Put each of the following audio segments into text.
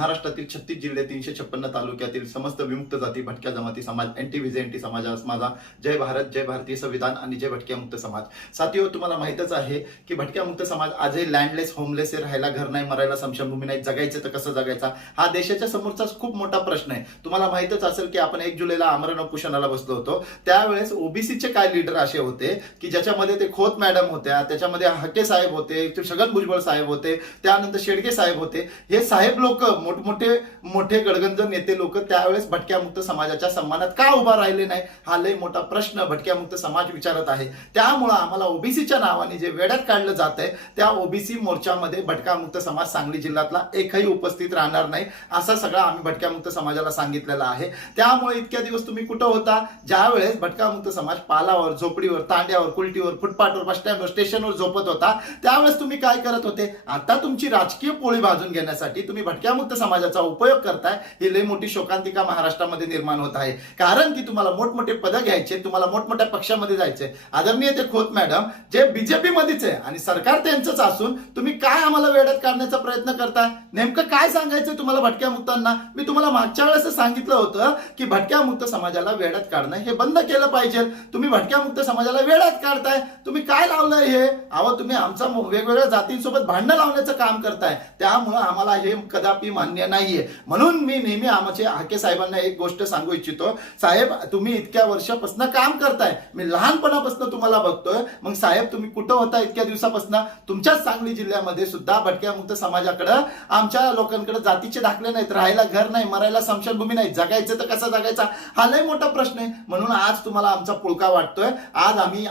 महाराष्ट्रातील छत्तीस जिल्हे तीनशे छप्पन्न तालुक्यातील समस्त विमुक्त जाती भटक्या जमाती समाज एन विजे व्हिजे समाज समाजास माझा. जय भारत जय भारतीय संविधान आणि जय भटक्या मुक्त समाज. साथीवर तुम्हाला माहितच आहे की भटक्या मुक्त समाज आजही लँडलेस होमलेस राहायला घर नाही मरायला समशमभूमी नाही जगायचं तर कसं जगायचा? हा देशाच्या समोरचा खूप मोठा प्रश्न आहे. तुम्हाला माहितच असेल की आपण एक जुलैला आमरण उपोषणाला बसलो होतो. त्यावेळेस ओबीसीचे काय लीडर असे होते की ज्याच्यामध्ये ते खोत मॅडम होत्या त्याच्यामध्ये हके साहेब होते ते छगन भुजबळ साहेब होते त्यानंतर शेडगे साहेब होते. हे साहेब लोक मोठमोठे मोठे गडगंज नेते लोक त्यावेळेस भटक्यामुक्त समाजाच्या सन्मानात का उभा राहिले नाही हा लय मोठा प्रश्न भटक्यामुक्त समाज विचारत आहे. त्यामुळं आम्हाला ओबीसीच्या नावाने जे वेड्यात काढलं जात आहे त्या ओबीसी मोर्चामध्ये भटक्यामुक्त समाज सांगली जिल्ह्यातला एकही उपस्थित राहणार नाही असा सगळा आम्ही भटक्यामुक्त समाजाला सांगितलेला आहे. त्यामुळे इतक्या दिवस तुम्ही कुठं होता? ज्यावेळेस भटकामुक्त समाज पालावर झोपडीवर तांड्यावर कुलटीवर फुटपाथवर बस स्टँडवर स्टेशनवर झोपत होता त्यावेळेस तुम्ही काय करत होते? आता तुमची राजकीय पोळी भाजून घेण्यासाठी तुम्ही भटक्या मुक्त समाजाचा उपयोग करताय ही लई मोठी शोकांतिका महाराष्ट्रामध्ये निर्माण होत आहे. कारण की तुम्हाला मोठमोठे पदं घ्यायचे तुम्हाला मोठमोठ्या पक्षामध्ये जायचे आदरणीय ते खोत मॅडम जे बीजेपी मध्येच आहे आणि सरकार त्यांचंच असून तुम्ही काय आम्हाला वेड्यात काढण्याचा प्रयत्न करताय? नेमकं काय सांगायचं तुम्हाला भटक्या मुक्तांना मी तुम्हाला मागच्या वेळेस सांगितलं होतं की भटक्या मुक्त समाजाला वेड्यात काढणं हे बंद केलं पाहिजे. तुम्ही भटक्या मुक्त समाजाला वेड्यात काढताय. तुम्ही काय लावलंय हे? अहो तुम्ही आमचा वेगवेगळ्या जातींसोबत भांडणं लावण्याचं काम करताय. त्यामुळं आम्हाला हे कदापि मान्य नाहीये. म्हणून मी नेहमी आमचे हाके साहेबांना एक गोष्ट सांगू इच्छितो. साहेब तुम्ही इतक्या वर्षापासून काम करताय. मी लहानपणापासून तुम्हाला बघतोय. मग साहेब तुम्ही कुठं होता इतक्या दिवसापासून? तुमच्याच सांगली जिल्ह्यामध्ये सुद्धा भटक्या मुक्त समाजाकडं आमच्या लोकांकडे जातीचे दाखले नाहीत. राहायला घर नाही मरायला समशनभूमी नाही जगायचं तर कसं जगायचा? हा लय मोठा प्रश्न आहे. म्हणून आज तुम्हाला आमचा पुळका वाटतोय. आज आम्ही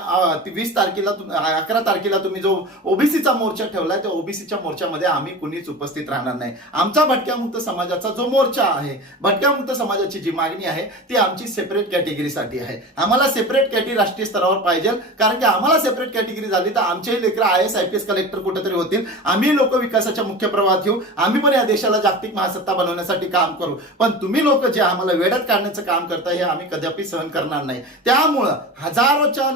वीस तारखेला अकरा तारखेला तुम्ही जो ओबीसीचा मोर्चा ठेवलाय त्या ओबीसीच्या मोर्चामध्ये आम्ही कुणीच उपस्थित राहणार नाही. आमचा भटक्या मुक्त समाजाचा जो मोर्चा आहे भटक्या मुक्त समाजाची जी मागणी आहे ती आमची सेपरेट कॅटेगरीसाठी आहे. आम्हाला सेपरेट कॅटेगरी राष्ट्रीय स्तरावर पाहिजे कारण की आम्हाला सेपरेट कॅटेगरी झाली तर आमचेही लेकर I S I P S collector कुठेतरी होतील. आम्ही लोक विकासाच्या मुख्य प्रवाहात घेऊ आम्ही पण या देशाला जागतिक महासत्ता बनवण्यासाठी काम करू. पण तुम्ही लोक जे आम्हाला वेड्यात काढण्याचं काम करताय हे आम्ही कदापि सहन करणार नाही. त्यामुळं हजारोच्या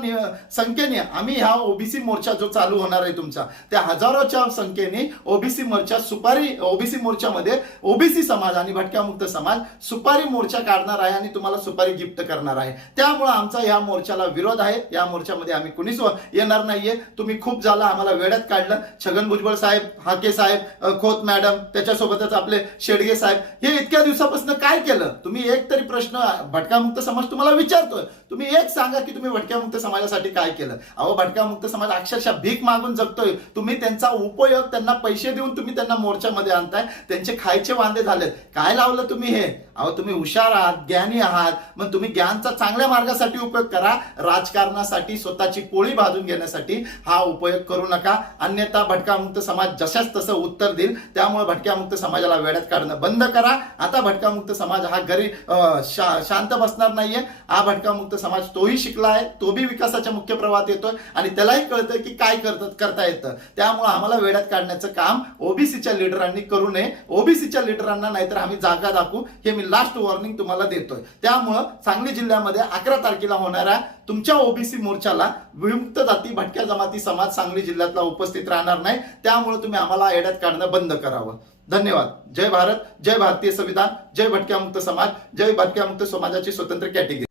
संख्येने आम्ही ह्या ओबीसी मोर्चा जो चालू होणार आहे तुमचा त्या हजारोच्या संख्येने ओबीसी मोर्चा सुपारी ओबीसी मोर्चामध्ये ओबीसी समाज आणि भटक्या मुक्त समाज सुपारी मोर्चा काढणार आहे आणि तुम्हाला सुपारी गिफ्ट करणार आहे. त्यामुळे आमचा या मोर्चाला विरोध आहे. या मोर्चामध्ये आम्ही कुणीच येणार नाहीये. तुम्ही खूप झाला आम्हाला वेळात काढलं. छगन भुजबळ साहेब हाके साहेब खोत मॅडम त्याच्यासोबतच आपले शेडगे साहेब हे इतक्या दिवसापासून काय केलं? तुम्ही एक तरी प्रश्न भटका मुक्त समाज तुम्हाला विचारतोय. तुम्ही एक सांगा की तुम्ही भटक्या मुक्त समाजासाठी काय केलं? अहो भटक्यामुक्त मुक्त समाज अक्षरशः भीक मागून जगतोय. तुम्ही त्यांचा उपयोग त्यांना पैसे देऊन तुम्ही त्यांना मोर्चामध्ये आणताय. त्यांचे खायचे वांदे झालेत. काय लावलं तुम्ही हे? अहो तुम्ही हुशार आहात ज्ञानी आहात. मग तुम्ही ज्ञानचा चांगल्या मार्गासाठी उपयोग करा. राजकारणासाठी स्वतःची पोळी भाजून घेण्यासाठी हा उपयोग करू नका. अन्यथा भटका मुक्त समाज जशाच तसं उत्तर देईल. त्यामुळे भटक्या मुक्त समाजाला वेड्यात काढणं बंद करा. आता भटका मुक्त समाज हा घरी शा- शांत बसणार नाहीये. हा भटका मुक्त समाज तोही शिकला आहे तो बी विकासाच्या मुख्य प्रवाहात येतोय आणि त्यालाही कळतं की काय करतात करता येतं. त्यामुळे आम्हाला वेड्यात काढण्याचं काम ओबीसीच्या लिडरांनी करू नये. ओबीसीच्या लिडरांना नाहीतर आम्ही जागा दाखवू हे मी लास्ट वॉर्निंग तुम्हाला देतोय. त्यामुळं सांगली जिल्ह्यामध्ये अकरा तारखेला होणाऱ्या तुमच्या ओबीसी मोर्चाला विमुक्त जाती भटक्या जमाती समाज सांगली जिल्ह्यातला उपस्थित राहणार नाही. त्यामुळे तुम्ही आम्हाला येड्यात काढणं बंद करावं. धन्यवाद. जय भारत जय भारतीय संविधान जय भटक्या मुक्त समाज जय भटक्या मुक्त समाजाची स्वतंत्र कॅटेगरी.